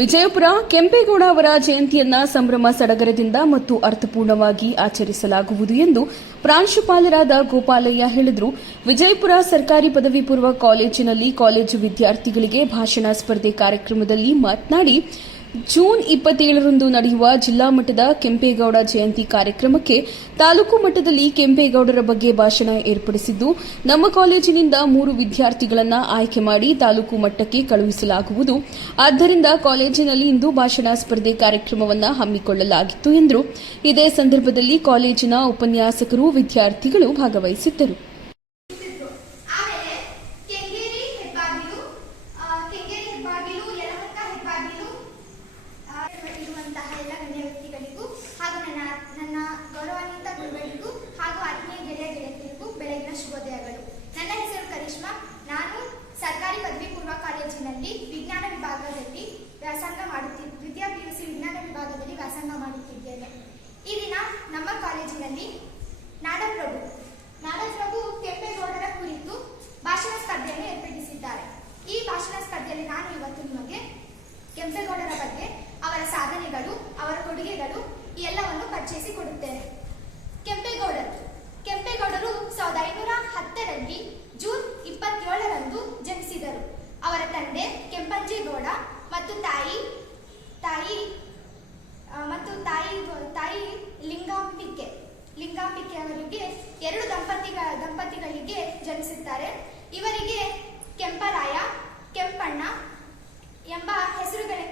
ವಿಜಯಪುರ ಕೆಂಪೇಗೌಡ ಅವರ ಜಯಂತಿಯನ್ನ ಸಂಭ್ರಮ ಸಡಗರದಿಂದ ಮತ್ತು ಅರ್ಥಪೂರ್ಣವಾಗಿ ಆಚರಿಸಲಾಗುವುದು ಎಂದು ಪ್ರಾಂಶುಪಾಲರಾದ ಗೋಪಾಲಯ್ಯ ಹೇಳಿದರು. ವಿಜಯಪುರ ಸರ್ಕಾರಿ ಪದವಿ ಪೂರ್ವ ಕಾಲೇಜಿನಲ್ಲಿ ಕಾಲೇಜು ವಿದ್ಯಾರ್ಥಿಗಳಿಗೆ ಭಾಷಣ ಸ್ಪರ್ಧೆ ಕಾರ್ಯಕ್ರಮದಲ್ಲಿ ಮಾತನಾಡಿ ಜೂನ್ ಇಪ್ಪತ್ತೇಳರಂದು ನಡೆಯುವ ಜಿಲ್ಲಾ ಮಟ್ಟದ ಕೆಂಪೇಗೌಡ ಜಯಂತಿ ಕಾರ್ಯಕ್ರಮಕ್ಕೆ ತಾಲೂಕು ಮಟ್ಟದಲ್ಲಿ ಕೆಂಪೇಗೌಡರ ಬಗ್ಗೆ ಭಾಷಣ ಏರ್ಪಡಿಸಿದ್ದು, ನಮ್ಮ ಕಾಲೇಜಿನಿಂದ ಮೂರು ವಿದ್ಯಾರ್ಥಿಗಳನ್ನು ಆಯ್ಕೆ ಮಾಡಿ ತಾಲೂಕು ಮಟ್ಟಕ್ಕೆ ಕಳುಹಿಸಲಾಗುವುದು. ಆದ್ದರಿಂದ ಕಾಲೇಜಿನಲ್ಲಿ ಇಂದು ಭಾಷಣ ಸ್ಪರ್ಧೆ ಕಾರ್ಯಕ್ರಮವನ್ನು ಹಮ್ಮಿಕೊಳ್ಳಲಾಗಿತ್ತು ಎಂದರು. ಇದೇ ಸಂದರ್ಭದಲ್ಲಿ ಕಾಲೇಜಿನ ಉಪನ್ಯಾಸಕರು, ವಿದ್ಯಾರ್ಥಿಗಳು ಭಾಗವಹಿಸಿದ್ದರು. ಕಾಲೇಜಿನಲ್ಲಿ ನಾಡಪ್ರಭು ನಾಡಪ್ರಭು ಕೆಂಪೇಗೌಡರ ಕುರಿತು ಭಾಷಣ ಸ್ಪರ್ಧೆಯನ್ನು ಏರ್ಪಡಿಸಿದ್ದಾರೆ. ಈ ಭಾಷಣ ಸ್ಪರ್ಧೆಯಲ್ಲಿ ನಾನು ಇವತ್ತು ನಿಮಗೆ ಕೆಂಪೇಗೌಡರ ಬಗ್ಗೆ, ಅವರ ಸಾಧನೆಗಳು, ಅವರ ಕೊಡುಗೆಗಳು ಈ ಎಲ್ಲವನ್ನು ಪರಿಚಯಿಸಿ ಕೊಡುತ್ತೇನೆ. ಕೆಂಪೇಗೌಡರು ಕೆಂಪೇಗೌಡರು ಸಾವಿರದ ಐನೂರ ಹತ್ತರಲ್ಲಿ ಜೂನ್ ಇಪ್ಪತ್ತೇಳರಂದು ಜನಿಸಿದರು. ಅವರ ತಂದೆ ಕೆಂಪಂಜೇಗೌಡ ಮತ್ತು ತಾಯಿ ತಾಯಿ ಮತ್ತು ತಾಯಿ ತಾಯಿ ಲಿಂಗಾಂಬಿಕೆ. ಲಿಂಗಾಂಬಿಕೆ ಅವರಿಗೆ ಎರಡು ದಂಪತಿಗಳ ದಂಪತಿಗಳಿಗೆ ಜನಿಸುತ್ತಾರೆ. ಇವರಿಗೆ ಕೆಂಪರಾಯ ಕೆಂಪಣ್ಣ ಎಂಬ ಹೆಸರುಗಳಿಂದ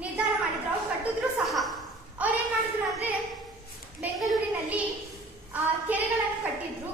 ನಿರ್ಧಾರ ಮಾಡಿದ್ರು ಅವ್ರು ಕಟ್ಟಿದ್ರು ಸಹ. ಅವ್ರೇನ್ ಮಾಡಿದ್ರು ಅಂದ್ರೆ ಬೆಂಗಳೂರಿನಲ್ಲಿ ಆ, ಕೆರೆಗಳನ್ನು ಕಟ್ಟಿದ್ರು.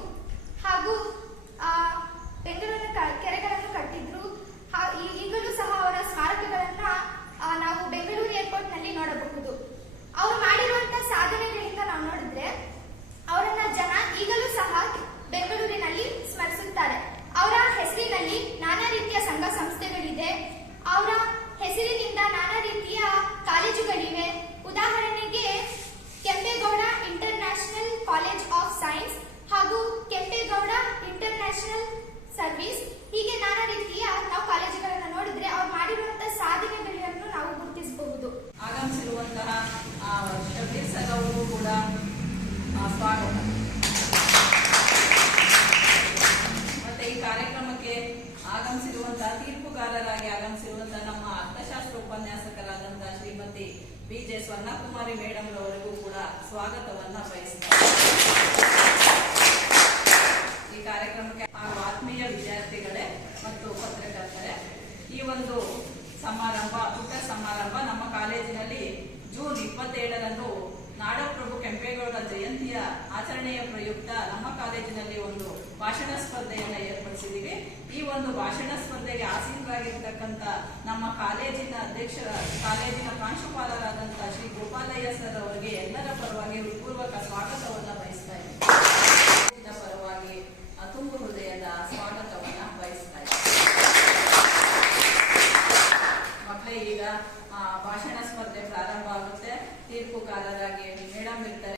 ಬಿ ಜೆ ಸ್ವರ್ಣಕುಮಾರಿ ಮೇಡಮ್ ರವರಿಗೂ ಕೂಡ ಸ್ವಾಗತವನ್ನ ಬಯಸ್ತಾರೆ ಈ ಕಾರ್ಯಕ್ರಮಕ್ಕೆ ಆತ್ಮೀಯ ವಿದ್ಯಾರ್ಥಿಗಳೇ ಮತ್ತು ಪತ್ರಕರ್ತರೇ. ಈ ಒಂದು ಸಮಾರಂಭ, ಪುಟ್ಟ ಸಮಾರಂಭ ನಮ್ಮ ಕಾಲೇಜಿನಲ್ಲಿ ಜೂನ್ ಇಪ್ಪತ್ತೇಳರಂದು ನಾಡಪ್ರಭು ಕೆಂಪೇಗೌಡ ಜಯಂತಿಯ ಆಚರಣೆಯ ಪ್ರಯುಕ್ತ ನಮ್ಮ ಕಾಲೇಜಿನಲ್ಲಿ ಒಂದು ಭಾಷಣ ಸ್ಪರ್ಧೆಯನ್ನು ಒಂದು ಭಾಷಣ ಸ್ಪರ್ಧೆಗೆ ಆಸೀನರಾಗಿರ್ತಕ್ಕಂಥ ನಮ್ಮ ಕಾಲೇಜಿನ ಅಧ್ಯಕ್ಷ, ಕಾಲೇಜಿನ ಪ್ರಾಂಶುಪಾಲರಾದಂತಹ ಶ್ರೀ ಗೋಪಾಲಯ್ಯ ಸರ್ ಅವರಿಗೆ ಎಲ್ಲರ ಪರವಾಗಿ ಹೃತ್ಪೂರ್ವಕ ಸ್ವಾಗತವನ್ನು